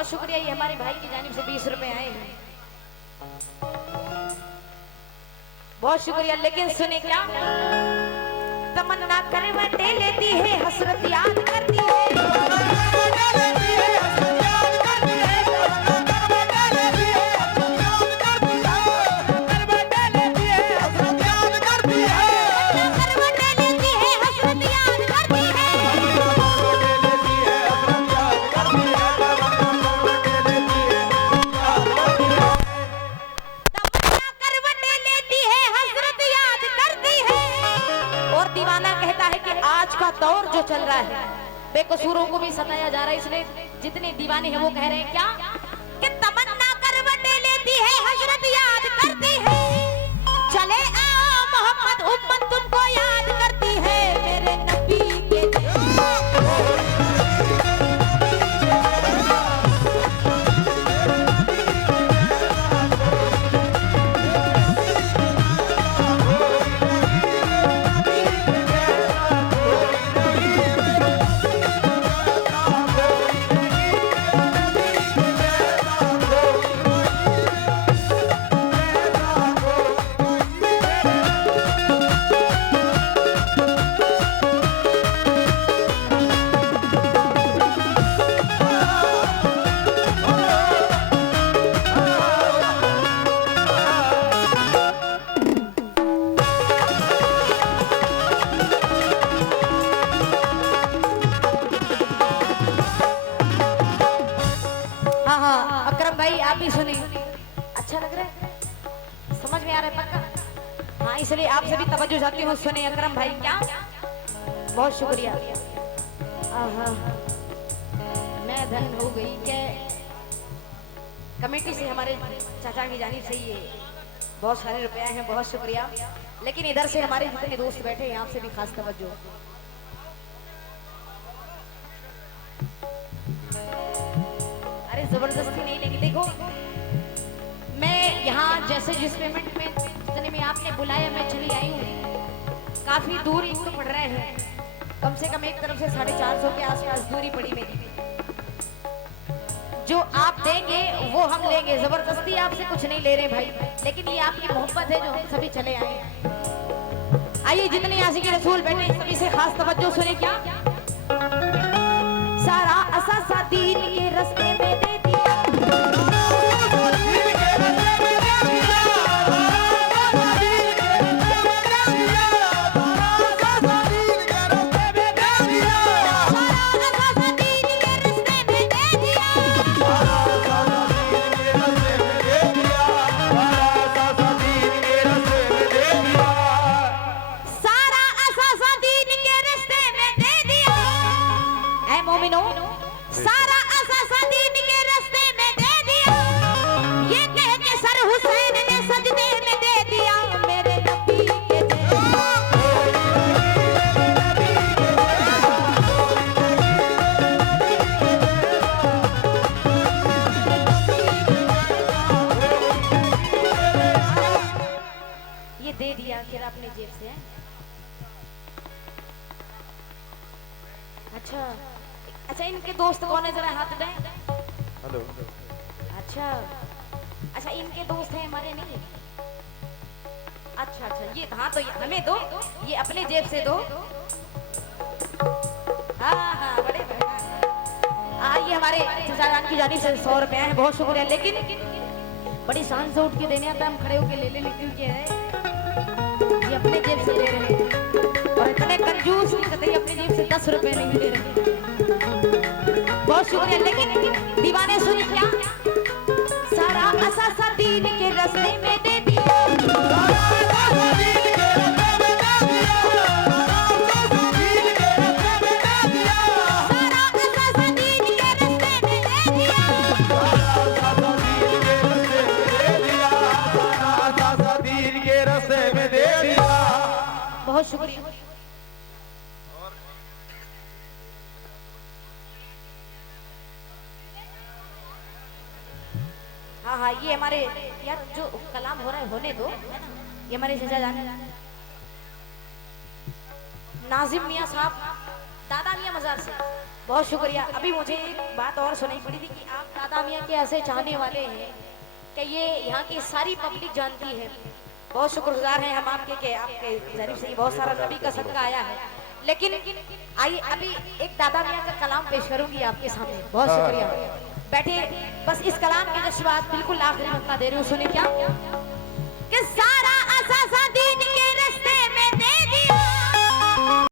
बहुत शुक्रिया, ये हमारे भाई की जानिब से 20 रुपए आए हैं, बहुत शुक्रिया। लेकिन सुने क्या, तमन्ना करवटें लेती है, हसरत याद करती है, दौर जो चल रहा है बेकसूरों को भी सताया जा रहा है, इसलिए जितने दीवाने हैं वो कह रहे हैं क्या कि तमन्ना करवटें लेती है, हजरत याद करती है, चले आओ मोहम्मद उम्मत तुमको याद करती है, मेरे नबी के अच्छा लग रहा है, समझ में आ रहा है पक्का? हाँ, इसलिए आप सभी तवज्जो चाहती हूँ, सुने अकरम भाई क्या, बहुत शुक्रिया। मैं धन हो गई के कमेटी से हमारे चाचा की जानिब से ये बहुत सारे रुपए हैं, बहुत शुक्रिया। लेकिन इधर से हमारे जितने दोस्त बैठे हैं आपसे भी खास तवज्जो, अरे जबरदस्ती नहीं लेंगे। देखो मैं यहाँ जैसे जिस पेमेंट में जितने में आपने बुलाया मैं चली आई हूँ, काफी दूर ही तो पड़ रहे हैं, कम से कम एक तरफ से 450 के आसपास दूरी पड़ी मेरी। जो आप देंगे वो हम लेंगे, जबरदस्ती आपसे कुछ नहीं ले रहे भाई, लेकिन ये आपकी मोहब्बत है जो हम सभी चले आए हैं। आइए जितने आशिक़ रसूल बैठे सभी से खास तवज्जो सुने क्या, सारा असा दीन के रास्ते में दे दिया, दे दिया फिर अपने जेब से। अच्छा अच्छा, इनके दोस्त कौन है, जरा हाथ दें। हेलो। अच्छा अच्छा, इनके दोस्त हैं हमारे नहीं। अच्छा अच्छा, ये हाँ तो ये हमें दो, ये अपने जेब से दो। हाँ हाँ बड़े ये हमारे चाचा की जानिब से 100 रुपए हैं, बहुत शुक्रिया। लेकिन बड़ी शान से उठ के देने आता है, हम खड़े होके ले ले लेकिन क्या है ये अपने जेब से दे रहे हैं, और इतने कंजूस नहीं करते, अपने जेब से 10 रुपए नहीं दे रहे, बहुत शुक्रिया। लेकिन दीवाने सुनी क्या, सारा असा दीन के रास्ते में दे दिया, बहुत शुक्रिया। हाँ हाँ, ये हमारे यार जो कलाम हो रहा है होने दो, ये हमारे चाचा जान नाजिम मियाँ साहब दादा मियाँ मजार से, बहुत शुक्रिया। अभी मुझे एक बात और सुनाई पड़ी थी कि आप दादा मियाँ के ऐसे चाहने वाले हैं कि ये यहाँ की सारी पब्लिक जानती है। बहुत शुक्रगुजार हैं हम आपके कि आपके जरिए से बहुत सारा नबी का सदका आया है। लेकिन आइए अभी एक दादा मियाँ का कलाम पेश करूंगी आपके सामने। बहुत शुक्रिया, बैठे। बस इस कलाम के जज्बात बिल्कुल आखिरी मौका दे रही हूँ, सुने क्या कि सारा असा